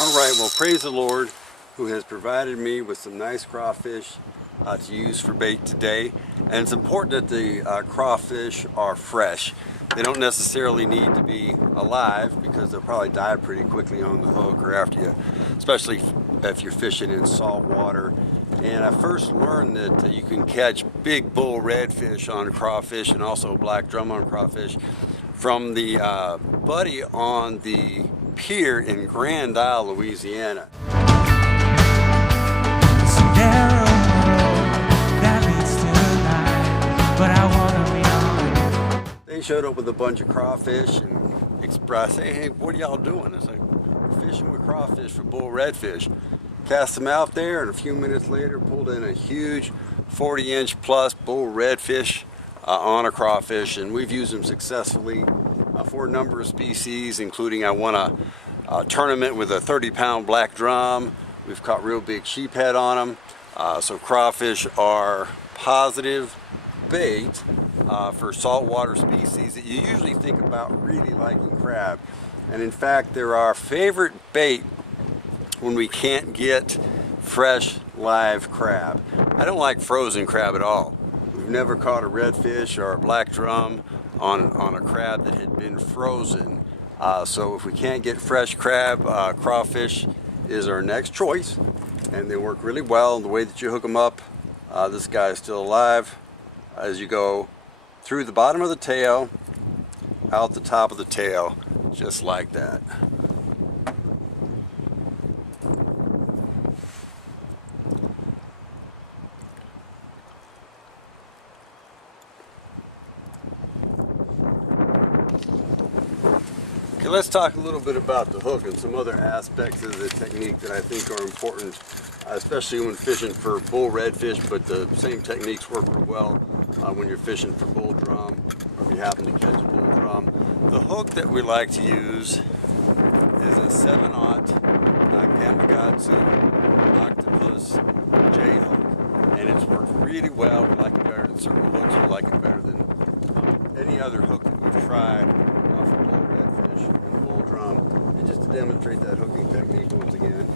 Alright, well, praise the Lord who has provided me with some nice crawfish to use for bait today. And it's important that the crawfish are fresh. They don't necessarily need to be alive because they'll probably die pretty quickly on the hook or after you, especially if you're fishing in salt water. And I first learned that you can catch big bull redfish on crawfish and also black drum on crawfish from the buddy on the pier in Grand Isle, Louisiana. They showed up with a bunch of crawfish and expressed, hey, what are y'all doing? It's like, we're fishing with crawfish for bull redfish. Cast them out there, and a few minutes later pulled in a huge 40-inch plus bull redfish on a crawfish, and we've used them successfully for a number of species, including I won a tournament with a 30-pound black drum. We've caught real big sheephead on them. So crawfish are positive bait for saltwater species that you usually think about really liking crab. And in fact, they're our favorite bait when we can't get fresh live crab. I don't like frozen crab at all. We've never caught a redfish or a black drum on a crab that had been frozen. So if we can't get fresh crab, crawfish is our next choice, and they work really well. The way that you hook them up, this guy is still alive, as you go through the bottom of the tail, out the top of the tail, just like that. Okay, let's talk a little bit about the hook and some other aspects of the technique that I think are important, especially when fishing for bull redfish, but the same techniques work real well when you're fishing for bull drum or if you happen to catch a bull drum. The hook that we like to use is a 7/0 Gamakatsu octopus J hook, and it's worked really well. We like it better than circle hooks. We like it better than any other hook that we've tried for bull redfish and bull drum. And just to demonstrate that hooking technique once again,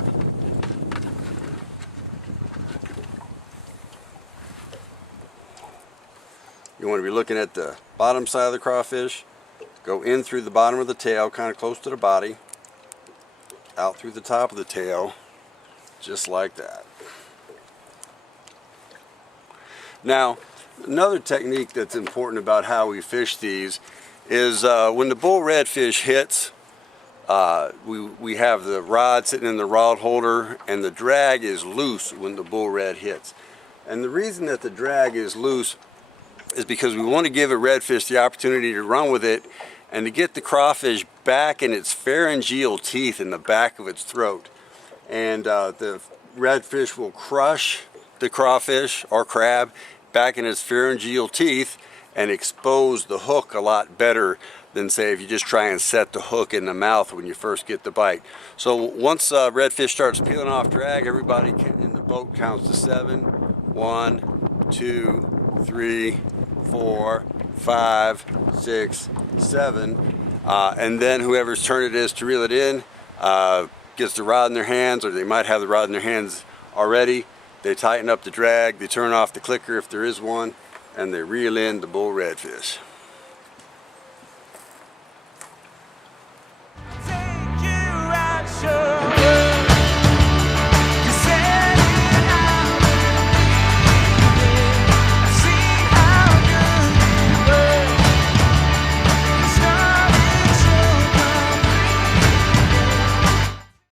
you want to be looking at the bottom side of the crawfish, go in through the bottom of the tail, kind of close to the body, out through the top of the tail, just like that. Now, another technique that's important about how we fish these is when the bull redfish hits, we have the rod sitting in the rod holder, and the drag is loose when the bull red hits. And the reason that the drag is loose is because we want to give a redfish the opportunity to run with it and to get the crawfish back in its pharyngeal teeth in the back of its throat. And the redfish will crush the crawfish or crab back in its pharyngeal teeth and expose the hook a lot better than, say, if you just try and set the hook in the mouth when you first get the bite. So once redfish starts peeling off drag, everybody in the boat counts to 7. 1, 2, 3, 4, 5, 6, 7, and then whoever's turn it is to reel it in gets the rod in their hands, or they might have the rod in their hands already. They tighten up the drag, they turn off the clicker if there is one, and they reel in the bull redfish.